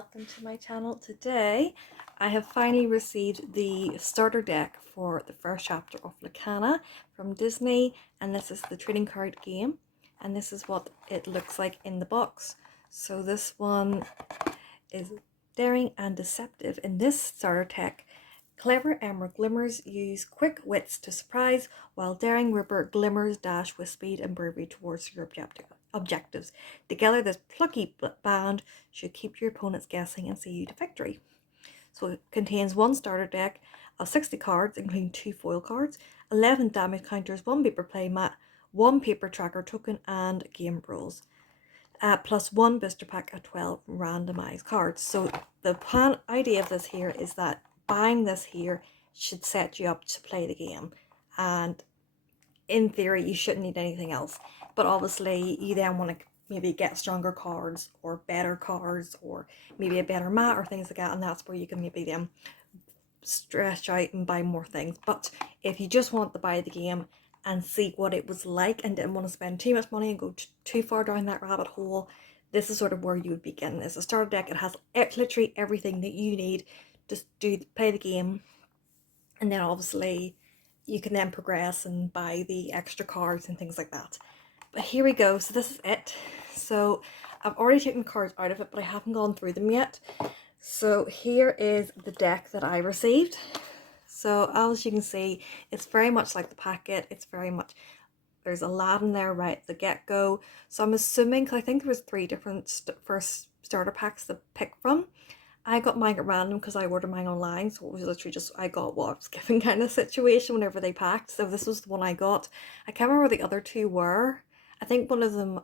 welcome to my channel. Today I have finally received the starter deck for the first chapter of Lorcana from Disney, and this is the trading card game, and this is what it looks like in the box. So this one is daring and deceptive. In this starter deck, clever Emerald Glimmers use quick wits to surprise, while daring Ripper Glimmers dash with speed and bravery towards your objectives. Together, this plucky band should keep your opponents guessing and see you to victory. So it contains one starter deck of 60 cards, including 2 foil cards, 11 damage counters, 1 paper play mat, 1 paper tracker token, and game rules. Plus 1 booster pack of 12 randomized cards. So the idea of this here is that buying this here should set you up to play the game, and in theory you shouldn't need anything else, but obviously you then want to maybe get stronger cards or better cards or maybe a better mat or things like that, and that's where you can maybe then stretch out and buy more things. But if you just want to buy the game and see what it was like and didn't want to spend too much money and go too far down that rabbit hole, this is sort of where you would begin. It's a starter deck. It has literally everything that you need to play the game, and then obviously you can then progress and buy the extra cards and things like that. But here we go. So this is it. So I've already taken cards out of it, but I haven't gone through them yet. So here is the deck that I received. So as you can see, it's very much like the packet. It's very much, there's Aladdin there right at the get-go. So I'm assuming, because I think there was 3 different first starter packs to pick from. I got mine at random because I ordered mine online, so it was literally just I got what I was given kind of situation whenever they packed. So this was the one I got. I can't remember what the other 2 were. I think one of them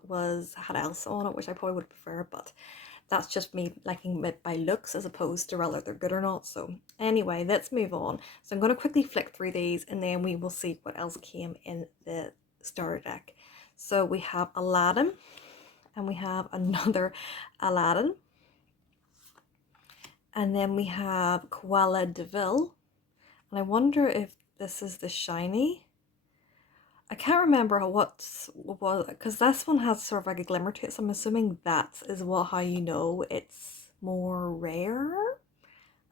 had Elsa on it, which I probably would prefer, but that's just me liking it by looks as opposed to whether they're good or not. So anyway, let's move on. So I'm going to quickly flick through these and then we will see what else came in the starter deck. So we have Aladdin, and we have another Aladdin. And then we have Koala Deville. And I wonder if this is the shiny. I can't remember what was, because this one has sort of like a glimmer to it. So I'm assuming that is how you know it's more rare.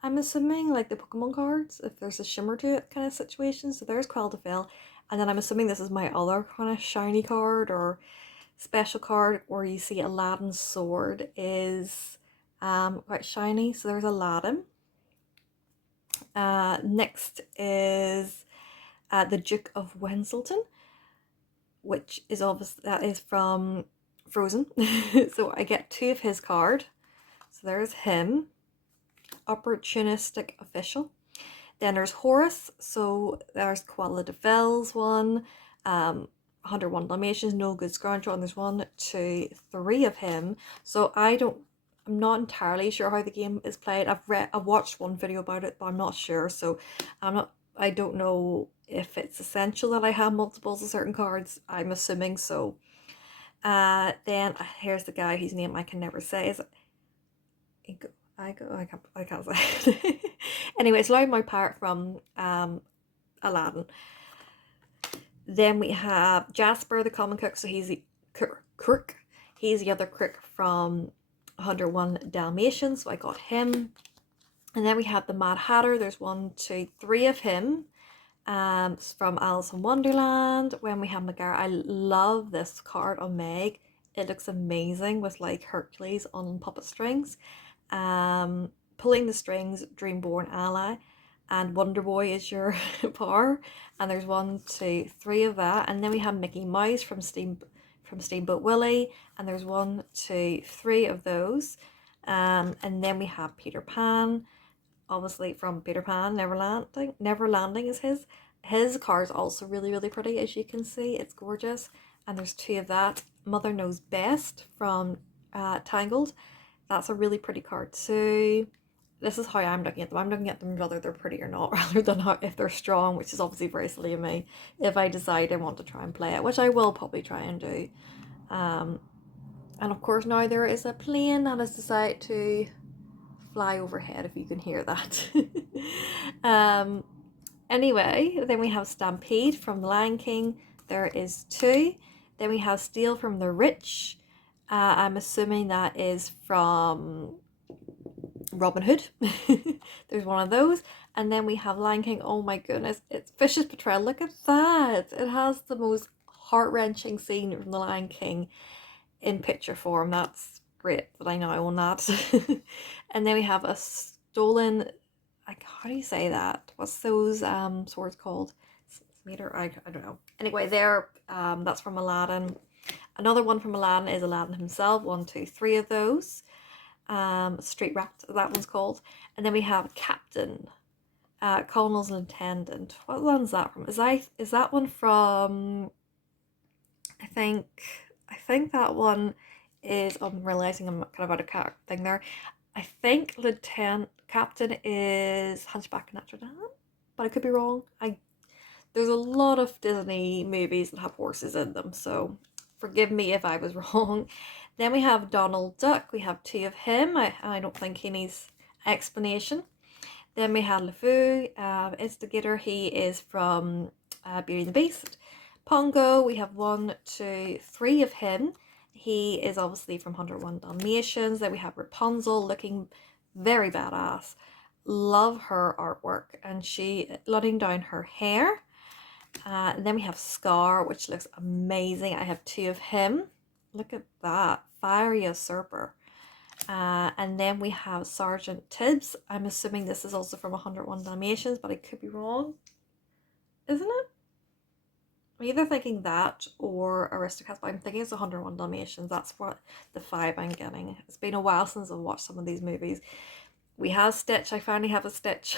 I'm assuming, like the Pokemon cards, if there's a shimmer to it kind of situation. So there's Koala Deville. And then I'm assuming this is my other kind of shiny card or special card where you see Aladdin's sword is quite shiny. So there's Aladdin. Next is the Duke of Wenselton, which is obviously that is from Frozen. So I get 2 of his card. So there's him, opportunistic official. Then there's Horace. So there's Koala Deville's one. 101 Dalmatians, no good scoundrel, and there's 1, 2, 3 of him. So I'm not entirely sure how the game is played. I've watched one video about it, but I'm not sure. So I don't know if it's essential that I have multiples of certain cards. I'm assuming so. Then here's the guy whose name I can never say. Is it I can't say it. Anyway, it's Loud My Parrot from Aladdin. Then we have Jasper the Common Cook, so he's the crook. He's the other crook from 101 Dalmatians, so I got him. And then we have the Mad Hatter. There's 1, 2, 3 of him. From Alice in Wonderland. When we have Megara, I love this card on Meg. It looks amazing with like Hercules on puppet strings. Pulling the strings, Dreamborn ally, and Wonder Boy is your power. And there's 1, 2, 3 of that. And then we have Mickey Mouse from Steamboat Willie, and there's 1, 2, 3 of those. And then we have Peter Pan, obviously from Peter Pan. Neverlanding is his card's also really, really pretty, as you can see. It's gorgeous. And there's 2 of that. Mother Knows Best from Tangled. That's a really pretty card too. This is how I'm looking at them. I'm looking at them whether they're pretty or not, rather than if they're strong, which is obviously very silly of me if I decide I want to try and play it, which I will probably try and do. And of course now there is a plane that has decided to fly overhead, if you can hear that. Anyway, then we have Stampede from The Lion King. There is 2. Then we have Steal from the Rich. I'm assuming that is from Robin Hood. There's one of those. And then we have Lion King. Oh my goodness, it's Fish's Betrayal. Look at that. It has the most heart-wrenching scene from the Lion King in picture form. That's great that I now own that. And then we have a stolen, like, how do you say that? What's those swords called? Meter? I don't know. Anyway, there, that's from Aladdin. Another one from Aladdin is Aladdin himself. 1, 2, 3 of those. Street Rat, that one's called. And then we have Captain, Colonel's Lieutenant. What one's that from? Is that one from? I think that one is. I'm realizing I'm kind of out of thing there. I think Lieutenant Captain is Hunchback of Notre Dame, but I could be wrong. There's a lot of Disney movies that have horses in them, so forgive me if I was wrong. Then we have Donald Duck. We have 2 of him. I don't think he needs explanation. Then we have LeFou, Instigator. He is from Beauty and the Beast. Pongo, we have 1, 2, 3 of him. He is obviously from 101 Dalmatians. Then we have Rapunzel, looking very badass. Love her artwork, and she letting down her hair. And then we have Scar, which looks amazing. I have 2 of him. Look at that. Fiery Usurper. And then we have Sergeant Tibbs. I'm assuming this is also from 101 Dalmatians, but I could be wrong. Isn't it? I'm either thinking that or Aristocats, but I'm thinking it's 101 Dalmatians. That's what the 5 I'm getting. It's been a while since I've watched some of these movies. We have Stitch. I finally have a Stitch.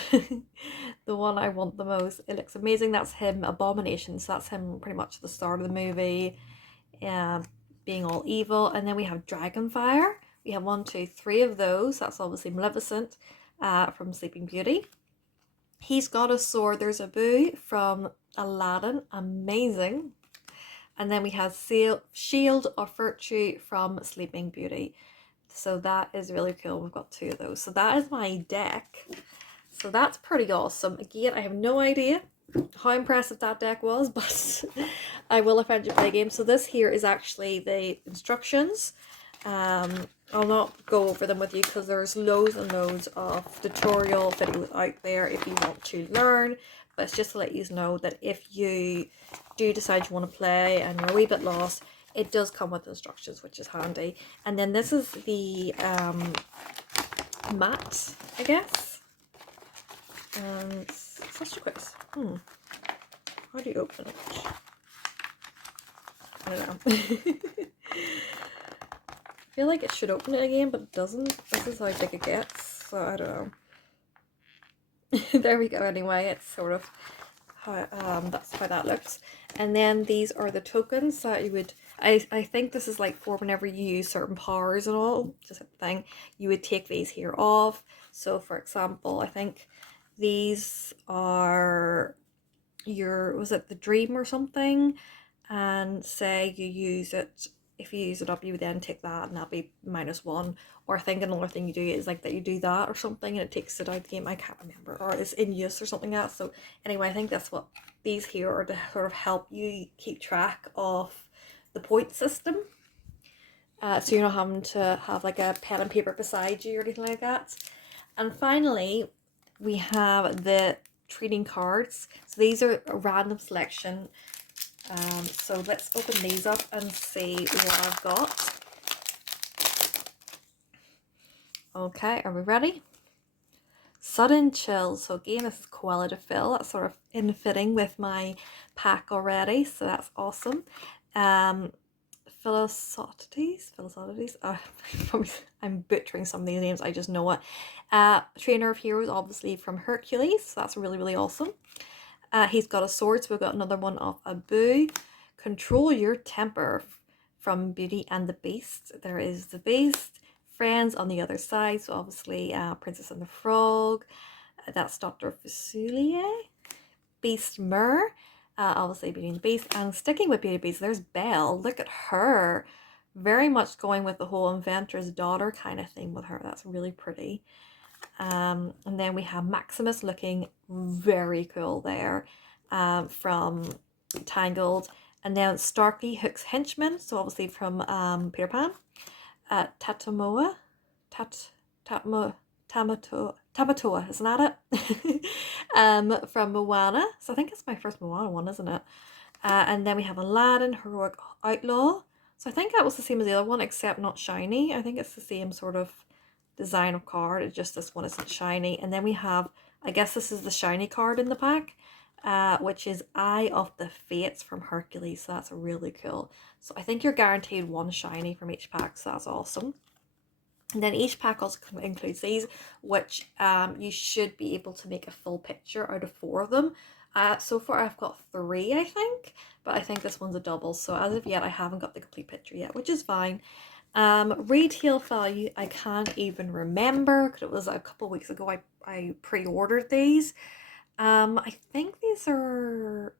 The one I want the most. It looks amazing. That's him, Abomination. So that's him pretty much at the start of the movie. Being all evil. And then we have Dragonfire. We have 1, 2, 3 of those. That's obviously Maleficent from Sleeping Beauty. He's got a sword. There's Abu from Aladdin. Amazing. And then we have Shield of Virtue from Sleeping Beauty. So that is really cool. We've got 2 of those. So that is my deck. So that's pretty awesome. Again, I have no idea how impressive that deck was, but I will eventually play a game. So this here is actually the instructions. I'll not go over them with you because there's loads and loads of tutorial videos out there if you want to learn. But it's just to let you know that if you do decide you want to play and you're a wee bit lost, it does come with instructions, which is handy. And then this is the mat, I guess. And such a quiz. How do you open it? I don't know. I feel like it should open it again, but it doesn't. This is how big it gets, so I don't know. There we go. Anyway, it's sort of how that's how that looks. And then these are the tokens that you would. I think this is like for whenever you use certain powers and all, just a thing. You would take these here off. So, for example, I think these are your, was it the dream or something? And say you use it. If you use it up, you would then take that, and that'll be -1. Or I think another thing you do is like that you do that or something, and it takes it out of the game. I can't remember, or it's in use or something like that. So anyway, I think that's what these here are, to sort of help you keep track of the point system. So you're not having to have like a pen and paper beside you or anything like that. And finally, we have the trading cards. So these are a random selection. So let's open these up and see what I've got. Okay, are we ready? Sudden Chills. So again, this is Koala to Fill. That's sort of in fitting with my pack already, so that's awesome. Philosophies. I'm butchering some of these names, I just know it. Trainer of Heroes, obviously from Hercules, so that's really, really awesome. He's got a sword, so we've got another one of Abu. Control Your Temper from Beauty and the Beast. There is the Beast. Friends on the other side, so obviously Princess and the Frog. That's Dr. Fusilier. Beast Mur. Obviously Beauty and the Beast. And sticking with Beauty and the Beast, there's Belle. Look at her. Very much going with the whole inventor's daughter kind of thing with her. That's really pretty. And then we have Maximus looking very cool there, from Tangled. And then Starkey, Hook's henchman, so obviously from Peter Pan. Tatmo, Tamatoa, isn't that it? From Moana. So I think it's my first Moana one, isn't it? And then we have Aladdin, Heroic Outlaw. So I think that was the same as the other one, except not shiny. I think it's the same sort of design of card. It's just this one isn't shiny. And then we have, I guess this is the shiny card in the pack, which is Eye of the Fates from Hercules. So that's really cool. So I think you're guaranteed one shiny from each pack. So that's awesome. And then each pack also includes these, which you should be able to make a full picture out of 4 of them. So far I've got 3, I think, but I think this one's a double. So as of yet, I haven't got the complete picture yet, which is fine. Retail value, I can't even remember because it was a couple weeks ago I pre-ordered these. I think these are,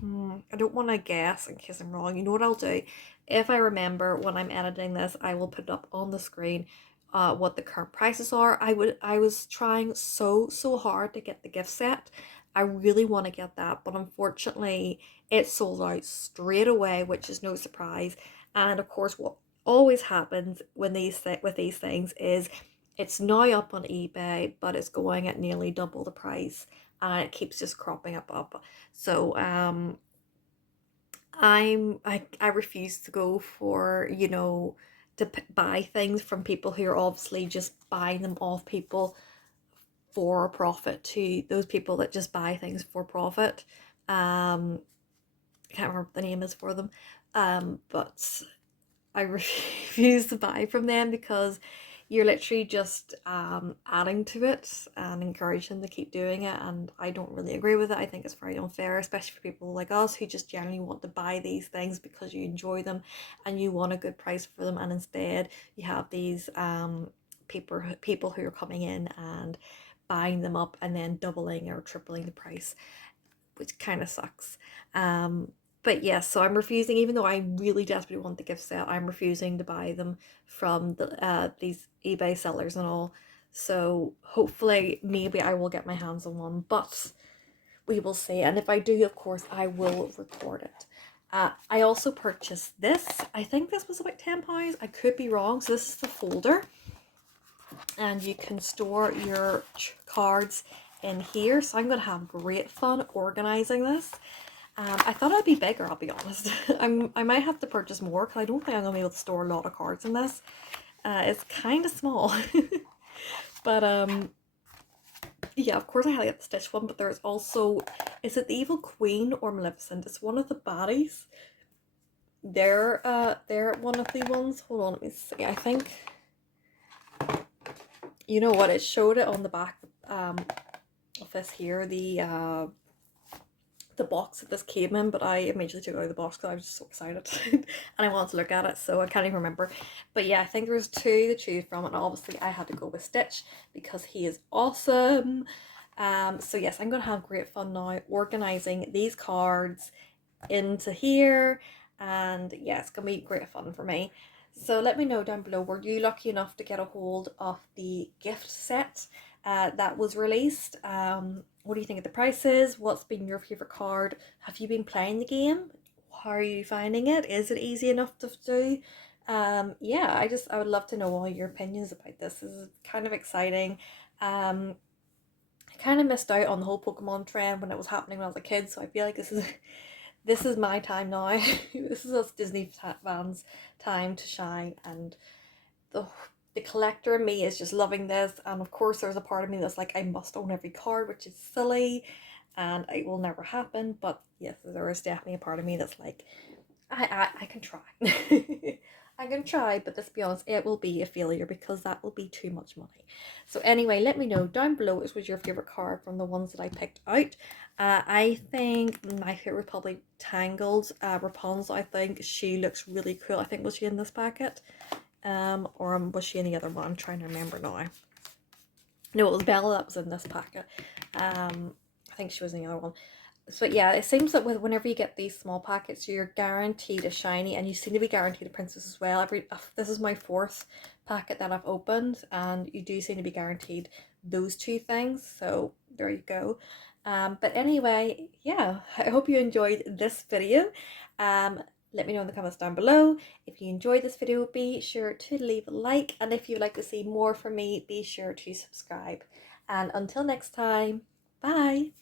I don't want to guess in case I'm wrong. You know what I'll do? If I remember when I'm editing this, I will put it up on the screen what the current prices are. I was trying so hard to get the gift set. I really want to get that, but unfortunately it sold out straight away, which is no surprise. And of course, what always happens when with these things is it's now up on eBay, but it's going at nearly double the price, and it keeps just cropping up. So I refuse to go for, you know, to buy things from people who are obviously just buying them off people for profit, to those people that just buy things for profit. I can't remember what the name is for them, but I refuse to buy from them because you're literally just adding to it and encouraging them to keep doing it, and I don't really agree with it. I think it's very unfair, especially for people like us who just generally want to buy these things because you enjoy them and you want a good price for them, and instead you have these people who are coming in and buying them up and then doubling or tripling the price, which kind of sucks. But yes, so I'm refusing, even though I really desperately want the gift set, I'm refusing to buy them from these eBay sellers and all. So hopefully, maybe I will get my hands on one, but we will see. And if I do, of course, I will record it. I also purchased this. I think this was about £10. I could be wrong. So this is the folder, and you can store your cards in here. So I'm going to have great fun organizing this. I thought it'd be bigger, I'll be honest. I might have to purchase more because I don't think I'm going to be able to store a lot of cards in this. It's kind of small. But yeah, of course I had to get the Stitch one, but there's also, is it the Evil Queen or Maleficent? It's one of the baddies. They're one of the ones. Hold on, let me see. I think, you know what, it showed it on the back of this here, the box that this came in, but I immediately took it out of the box because I was just so excited and I wanted to look at it, so I can't even remember. But yeah, I think there was 2 to choose from, and obviously I had to go with Stitch because he is awesome. So yes, I'm gonna have great fun now organizing these cards into here, and yeah, it's gonna be great fun for me. So let me know down below, were you lucky enough to get a hold of the gift set that was released? What do you think of the prices? What's been your favorite card? Have you been playing the game? How are you finding it? Is it easy enough to do? Yeah, I would love to know all your opinions about this. This is kind of exciting. I kind of missed out on the whole Pokemon trend when it was happening when I was a kid, so I feel like this is my time now. This is us Disney fans' time to shine, and the collector in me is just loving this. And of course, there's a part of me that's like, I must own every card, which is silly, and it will never happen. But yes, there is definitely a part of me that's like, I can try. I can try, but let's be honest, it will be a failure because that will be too much money. So anyway, let me know down below which was your favorite card from the ones that I picked out. I think my favorite was probably Tangled. Rapunzel, I think she looks really cool. I think, was she in this packet? Or was she in the other one? I'm trying to remember now. No, it was Bella that was in this packet. I think she was in the other one. So yeah, it seems that whenever you get these small packets, you're guaranteed a shiny, and you seem to be guaranteed a princess as well. This is my 4th packet that I've opened, and you do seem to be guaranteed those 2 things. So there you go. But anyway, yeah, I hope you enjoyed this video. Let me know in the comments down below. If you enjoyed this video, be sure to leave a like, and if you'd like to see more from me, be sure to subscribe. And until next time, bye!